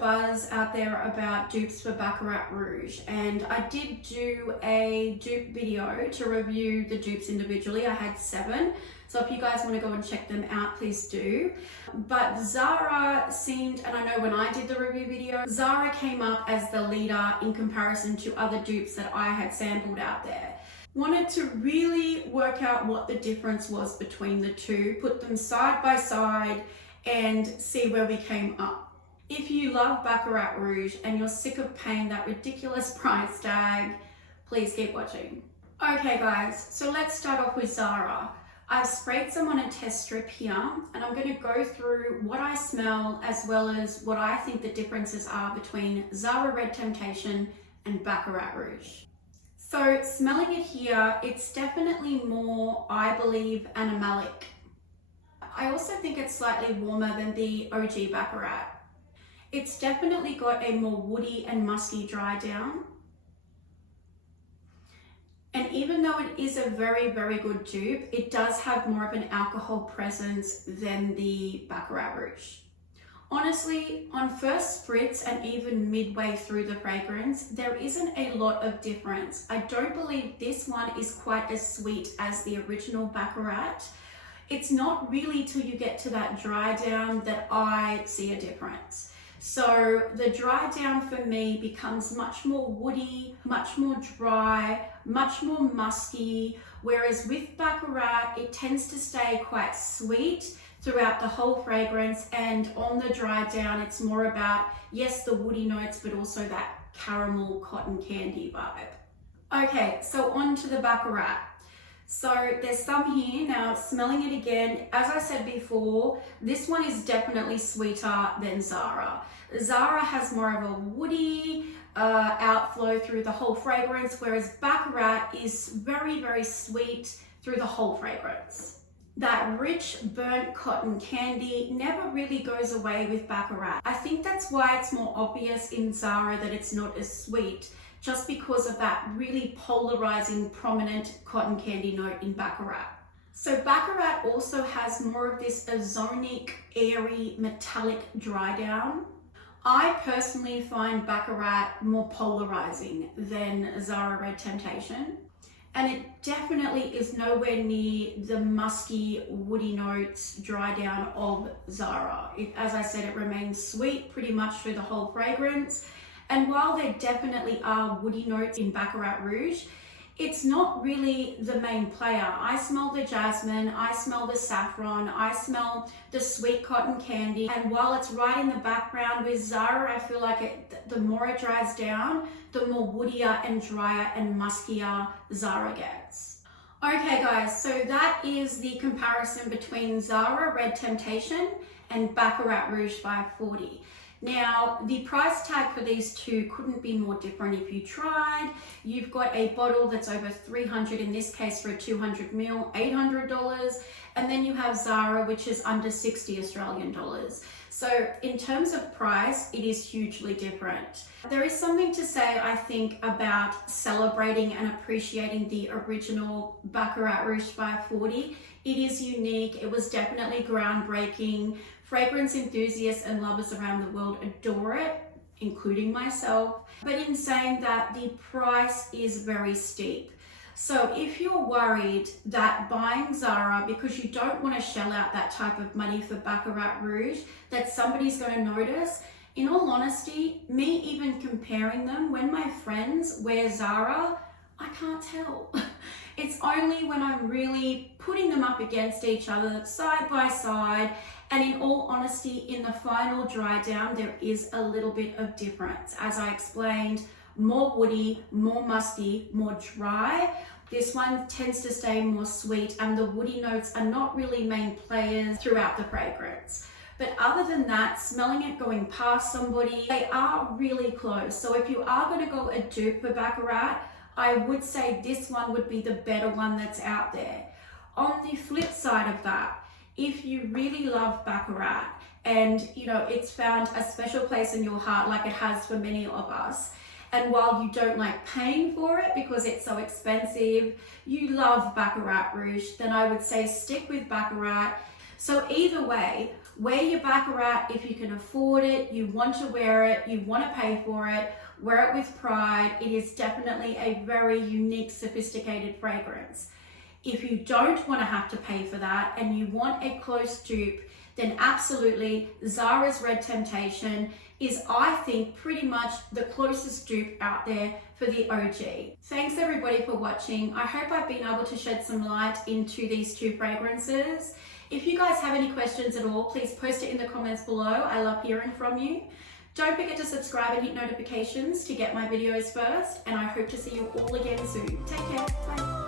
buzz out there about dupes for Baccarat Rouge, and I did do a dupe video to review the dupes individually. I had 7, so if you guys want to go and check them out, please do. But Zara seemed, and I know when I did the review video, Zara came up as the leader in comparison to other dupes that I had sampled out there. Wanted to really work out what the difference was between the two, put them side by side and see where we came up. If you love Baccarat Rouge and you're sick of paying that ridiculous price tag, please keep watching. Okay guys, so let's start off with Zara. I've sprayed some on a test strip here, and I'm going to go through what I smell as well as what I think the differences are between Zara Red Temptation and Baccarat Rouge. So smelling it here, it's definitely more, I believe, animalic. I also think it's slightly warmer than the OG Baccarat. It's definitely got a more woody and musky dry down. And even though it is a very, very good dupe, it does have more of an alcohol presence than the Baccarat Rouge. Honestly, on first spritz and even midway through the fragrance, there isn't a lot of difference. I don't believe this one is quite as sweet as the original Baccarat. It's not really till you get to that dry down that I see a difference. So the dry down for me becomes much more woody, much more dry, much more musky, whereas with Baccarat, it tends to stay quite sweet throughout the whole fragrance, and on the dry down, it's more about, yes, the woody notes, but also that caramel cotton candy vibe. Okay, so on to the Baccarat. So there's some here. Now, smelling it again, as I said before, this one is definitely sweeter than Zara. Zara has more of a woody outflow through the whole fragrance, whereas Baccarat is very, very sweet through the whole fragrance. That rich burnt cotton candy never really goes away with Baccarat. I think that's why it's more obvious in Zara that it's not as sweet, just because of that really polarizing, prominent cotton candy note in Baccarat. So Baccarat also has more of this ozonic, airy, metallic dry down. I personally find Baccarat more polarizing than Zara Red Temptation. And it definitely is nowhere near the musky, woody notes dry down of Zara. As I said, it remains sweet pretty much through the whole fragrance. And while there definitely are woody notes in Baccarat Rouge, it's not really the main player. I smell the jasmine, I smell the saffron, I smell the sweet cotton candy. And while it's right in the background with Zara, I feel like the more it dries down, the more woodier and drier and muskier Zara gets. Okay guys, so that is the comparison between Zara Red Temptation and Baccarat Rouge 540. Now, the price tag for these two couldn't be more different if you tried. You've got a bottle that's over $300, in this case for a 200 ml, $800. And then you have Zara, which is under 60 Australian dollars. So in terms of price, it is hugely different. There is something to say, I think, about celebrating and appreciating the original Baccarat Rouge 540. It is unique. It was definitely groundbreaking. Fragrance enthusiasts and lovers around the world adore it, including myself. But in saying that, the price is very steep. So if you're worried that buying Zara, because you don't want to shell out that type of money for Baccarat Rouge, that somebody's going to notice, in all honesty, me even comparing them, when my friends wear Zara, I can't tell. It's only when I'm really putting them up against each other, side by side, and in all honesty, in the final dry down, there is a little bit of difference. As I explained, more woody, more musky, more dry. This one tends to stay more sweet, and the woody notes are not really main players throughout the fragrance. But other than that, smelling it going past somebody, they are really close. So if you are going to go a dupe for Baccarat, I would say this one would be the better one that's out there. On the flip side of that, if you really love Baccarat and it's found a special place in your heart like it has for many of us, and while you don't like paying for it because it's so expensive, you love Baccarat Rouge, then I would say stick with Baccarat. So either way, Wear your Baccarat if you can afford it, you want to wear it, you want to pay for it, wear it with pride. It is definitely a very unique, sophisticated fragrance. If you don't want to have to pay for that and you want a close dupe, then absolutely Zara's Red Temptation is, I think, pretty much the closest dupe out there for the OG. Thanks everybody for watching. I hope I've been able to shed some light into these two fragrances. If you guys have any questions at all, please post it in the comments below. I love hearing from you. Don't forget to subscribe and hit notifications to get my videos first, and I hope to see you all again soon. Take care. Bye.